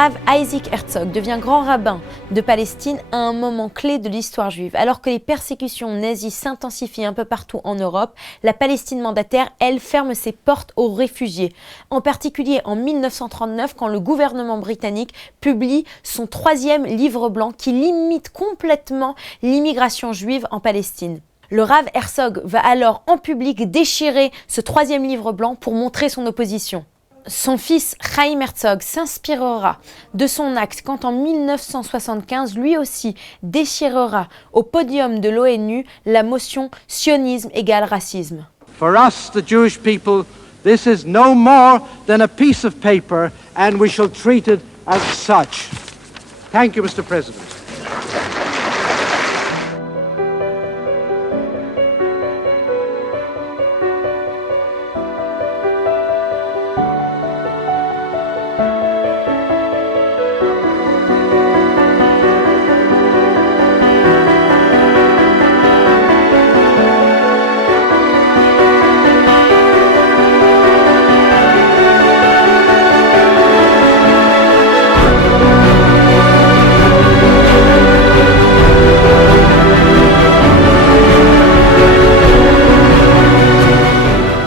Rav Isaac Herzog devient grand rabbin de Palestine à un moment clé de l'histoire juive. Alors que les persécutions nazies s'intensifient un peu partout en Europe, la Palestine mandataire, elle, ferme ses portes aux réfugiés. En particulier en 1939, quand le gouvernement britannique publie son 3e livre blanc qui limite complètement l'immigration juive en Palestine. Le Rav Herzog va alors en public déchirer ce 3e livre blanc pour montrer son opposition. Son fils Chaim Herzog s'inspirera de son acte quand en 1975, lui aussi déchirera au podium de l'ONU la motion « Sionisme égale racisme ». For us, the Jewish people, this is no more than a piece of paper and we shall treat it as such. Thank you, Mr. President.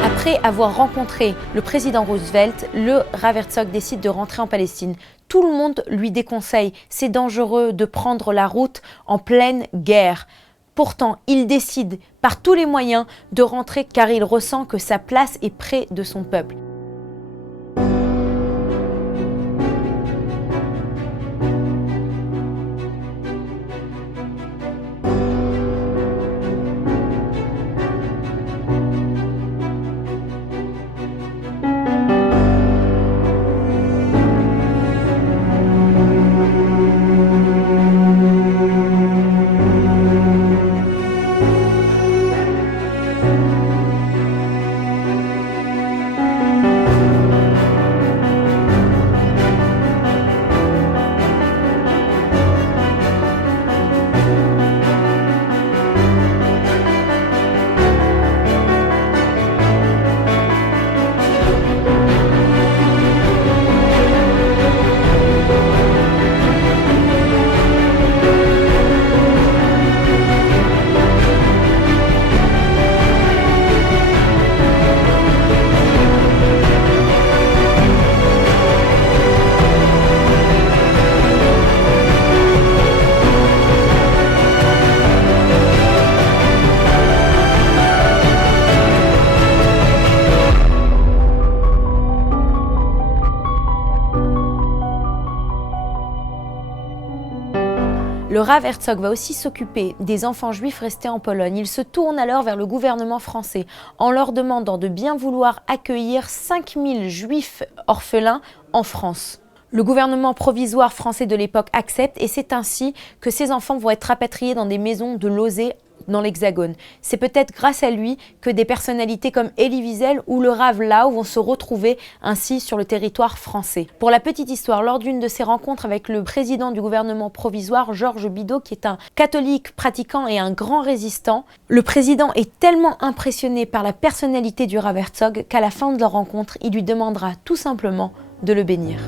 Après avoir rencontré le président Roosevelt, le Rav Herzog décide de rentrer en Palestine. Tout le monde lui déconseille, c'est dangereux de prendre la route en pleine guerre. Pourtant, il décide par tous les moyens de rentrer car il ressent que sa place est près de son peuple. Le Rav Herzog va aussi s'occuper des enfants juifs restés en Pologne. Il se tourne alors vers le gouvernement français en leur demandant de bien vouloir accueillir 5000 juifs orphelins en France. Le gouvernement provisoire français de l'époque accepte et c'est ainsi que ces enfants vont être rapatriés dans des maisons de Lozé dans l'Hexagone. C'est peut-être grâce à lui que des personnalités comme Elie Wiesel ou le Rav Lau vont se retrouver ainsi sur le territoire français. Pour la petite histoire, lors d'une de ses rencontres avec le président du gouvernement provisoire, Georges Bidault, qui est un catholique pratiquant et un grand résistant, le président est tellement impressionné par la personnalité du Rav Herzog qu'à la fin de leur rencontre, il lui demandera tout simplement de le bénir.